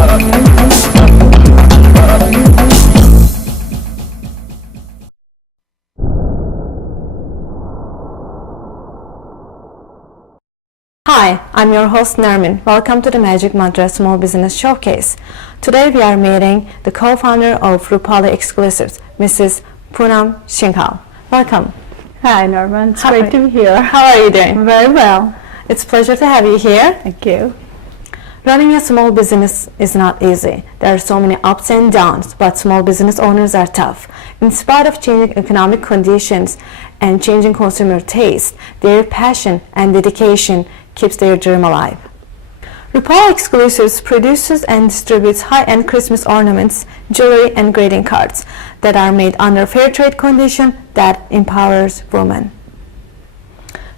Hi, I'm your host Narmeen. Welcome to the Magic Mantra Small Business Showcase. Today we are meeting the co-founder of Gorapalli Exclusives, Mrs. Poonam Singhal. Welcome. Hi Narmeen, it's great to be here. How are you doing? Very well. It's a pleasure to have you here. Thank you. Running a small business is not easy. There are so many ups and downs, but small business owners are tough. In spite of changing economic conditions and changing consumer taste, their passion and dedication keeps their dream alive. Gorapalli Exclusives produces and distributes high-end Christmas ornaments, jewelry, and greeting cards that are made under fair trade condition that empowers women.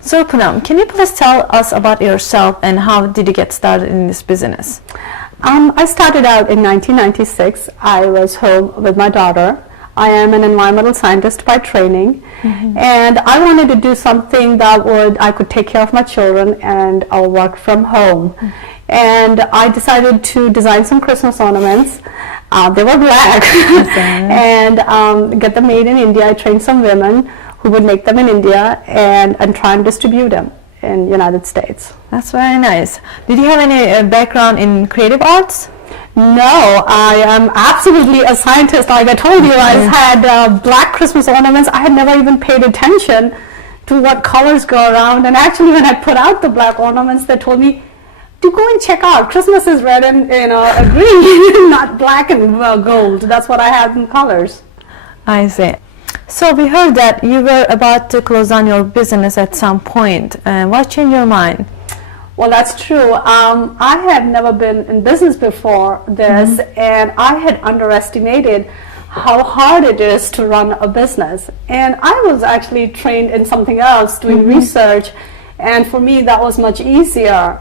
So Poonam, can you please tell us about yourself and how did you get started in this business? I started out in 1996. I was home with my daughter. I am an environmental scientist by training, and I wanted to do something that I could take care of my children and I'll work from home. And I decided to design some Christmas ornaments. They were black, and get them made in India. I trained some women who would make them in India and try and distribute them in United States. That's very nice. Did you have any background in creative arts? No, I am absolutely a scientist. Like I told you, I had black Christmas ornaments. I had never even paid attention to what colors go around. And actually, when I put out the black ornaments, they told me to go and check out. Christmas is red and green, not black and gold. That's what I had in colors. I see. So we heard that you were about to close down your business at some point. What changed your mind? Well, that's true. I had never been in business before this, and I had underestimated how hard it is to run a business. And I was actually trained in something else, doing research, and for me that was much easier.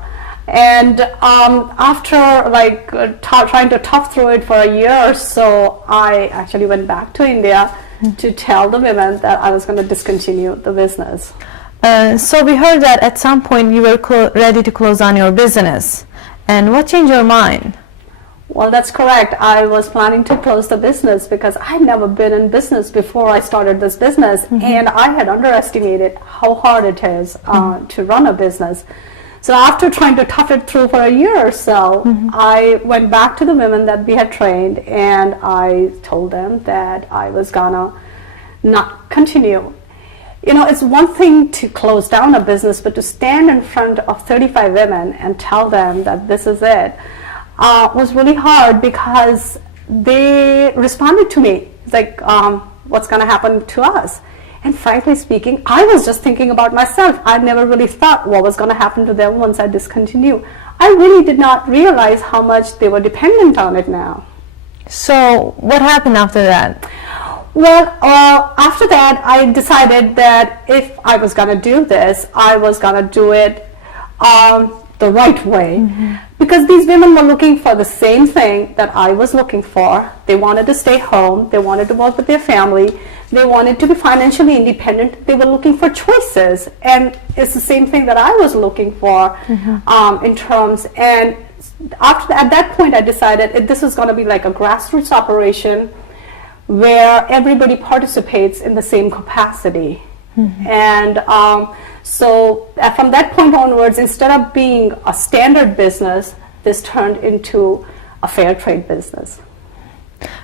And after trying to tough through it for a year or so, I actually went back to India to tell the women that I was going to discontinue the business. So we heard that at some point you were ready to close down your business. And what changed your mind? Well, that's correct. I was planning to close the business because I had never been in business before I started this business, and I had underestimated how hard it is to run a business. So after trying to tough it through for a year or so, I went back to the women that we had trained, and I told them that I was gonna not continue. It's one thing to close down a business, but to stand in front of 35 women and tell them that this is it was really hard because they responded to me. It's like, what's going to happen to us? And frankly speaking, I was just thinking about myself. I never really thought what was going to happen to them once I discontinue. I really did not realize how much they were dependent on it now. So what happened after that? Well, after that, I decided that if I was going to do this, I was going to do it the right way. Because these women were looking for the same thing that I was looking for. They wanted to stay home. They wanted to work with their family. They wanted to be financially independent. They were looking for choices. And it's the same thing that I was looking for in terms. And at that point, I decided this was going to be like a grassroots operation where everybody participates in the same capacity. And so from that point onwards, instead of being a standard business, this turned into a fair trade business.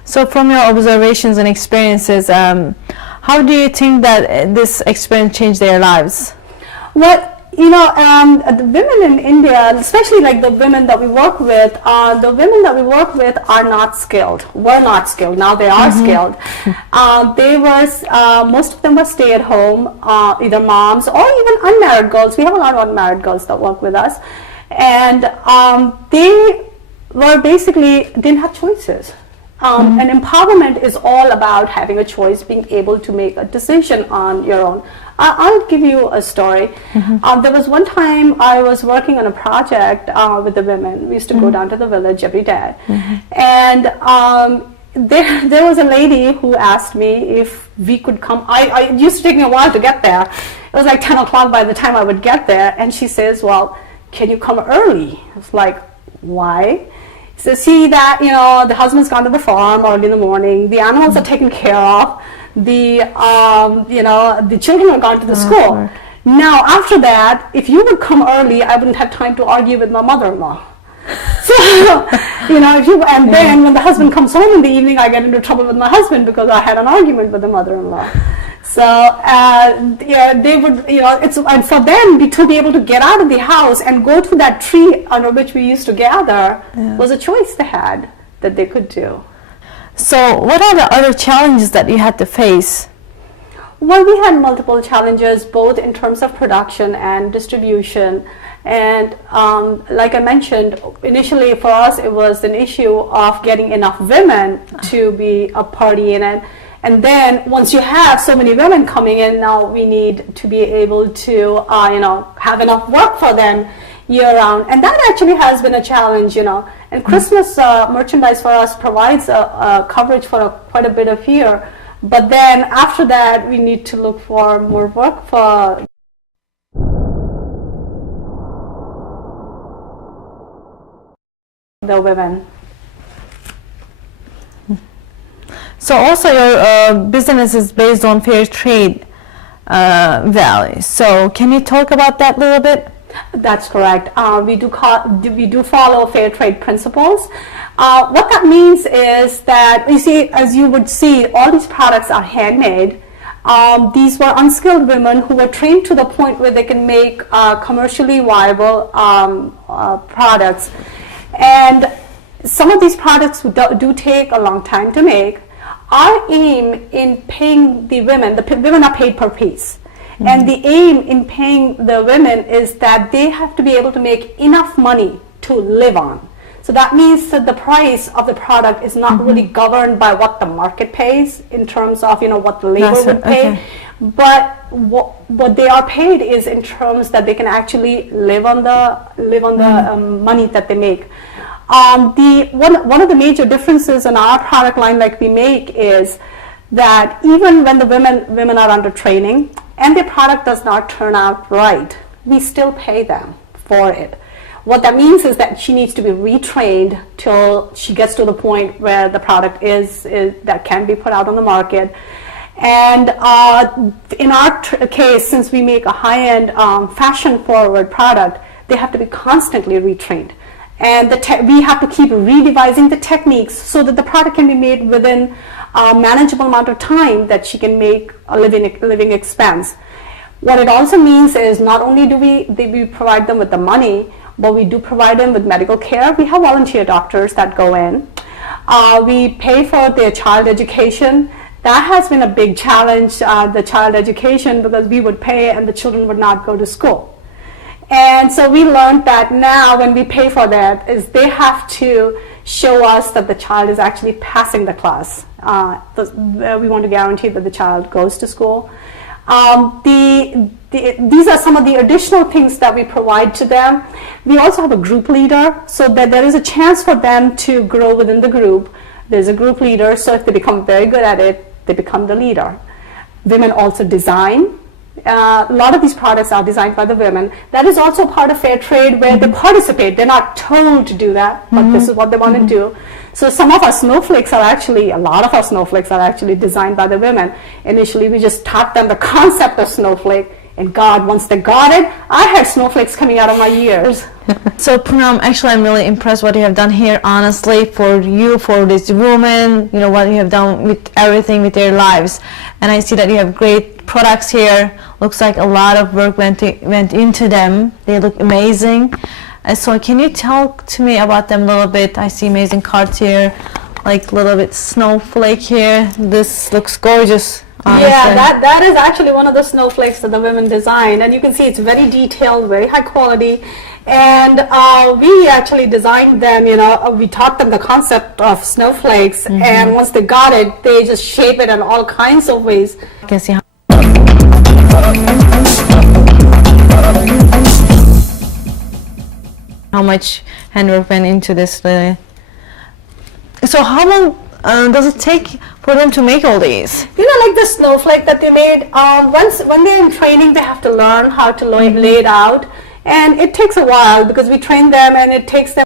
So from your observations and experiences, how do you think that this experience changed their lives? Well, the women in India, especially like the women that we work with, are not skilled. Were not skilled. Now they are skilled. Most of them were stay at home, either moms or even unmarried girls. We have a lot of unmarried girls that work with us, and they were basically didn't have choices. And empowerment is all about having a choice, being able to make a decision on your own. I'll give you a story. There was one time I was working on a project with the women. We used to go down to the village every day. And there was a lady who asked me if we could come. I used to take me a while to get there. It was like 10 o'clock by the time I would get there. And she says, well, can you come early? I was like, why? So see that, the husband's gone to the farm early in the morning, the animals are taken care of, the children are gone to the school. Now, after that, if you would come early, I wouldn't have time to argue with my mother-in-law. So, then when the husband comes home in the evening, I get into trouble with my husband because I had an argument with the mother-in-law. So, they would, and for them to be able to get out of the house and go to that tree under which we used to gather was a choice they had that they could do. So, what are the other challenges that you had to face? Well, we had multiple challenges, both in terms of production and distribution. And like I mentioned, initially for us, it was an issue of getting enough women to be a party in it. And then once you have so many women coming in, now we need to be able to, have enough work for them year round. And that actually has been a challenge, And Christmas merchandise for us provides a coverage for quite a bit of year. But then after that, we need to look for more work for the women. So also your business is based on fair trade values. So can you talk about that a little bit? That's correct. We do follow fair trade principles. What that means is that, you see, as you would see, all these products are handmade. These were unskilled women who were trained to the point where they can make commercially viable products. And some of these products do take a long time to make. Our aim in paying the women are paid per piece. Mm-hmm. And the aim in paying the women is that they have to be able to make enough money to live on. So that means that the price of the product is not really governed by what the market pays in terms of what the labor would pay, but what they are paid is in terms that they can actually live on the money that they make. One of the major differences in our product line like we make is that even when the women are under training and their product does not turn out right, we still pay them for it. What that means is that she needs to be retrained till she gets to the point where the product is that can be put out on the market. And in our case, since we make a high-end fashion-forward product, they have to be constantly retrained. And we have to keep redevising the techniques so that the product can be made within a manageable amount of time that she can make a living expense. What it also means is not only do we provide them with the money, but we do provide them with medical care. We have volunteer doctors that go in. We pay for their child education. That has been a big challenge, the child education, because we would pay and the children would not go to school. And so we learned that now when we pay for that is they have to show us that the child is actually passing the class. We want to guarantee that the child goes to school. These are some of the additional things that we provide to them. We also have a group leader so that there is a chance for them to grow within the group. There's a group leader, so if they become very good at it, they become the leader. Women also design. A lot of these products are designed by the women. That is also part of fair trade where they participate. They're not told to do that, but this is what they want to do. So a lot of our snowflakes are actually designed by the women. Initially, we just taught them the concept of snowflake, and God, once they got it, I had snowflakes coming out of my ears. So Poonam, actually I'm really impressed what you have done here, honestly, for this woman, what you have done with everything, with their lives. And I see that you have great products here. Looks like a lot of work went into them. They look amazing. So can you talk to me about them a little bit? I see amazing cards here, like a little bit snowflake here. This looks gorgeous. Honestly. Yeah, that is actually one of the snowflakes that the women designed, and you can see it's very detailed, very high quality. And we actually designed them, we taught them the concept of snowflakes, and once they got it, they just shape it in all kinds of ways. You can see how much handwork went into this. So how long does it take for them to make all these? Like the snowflake that they made, when they're in training, they have to learn how to lay it out. And it takes a while because we train them and it takes them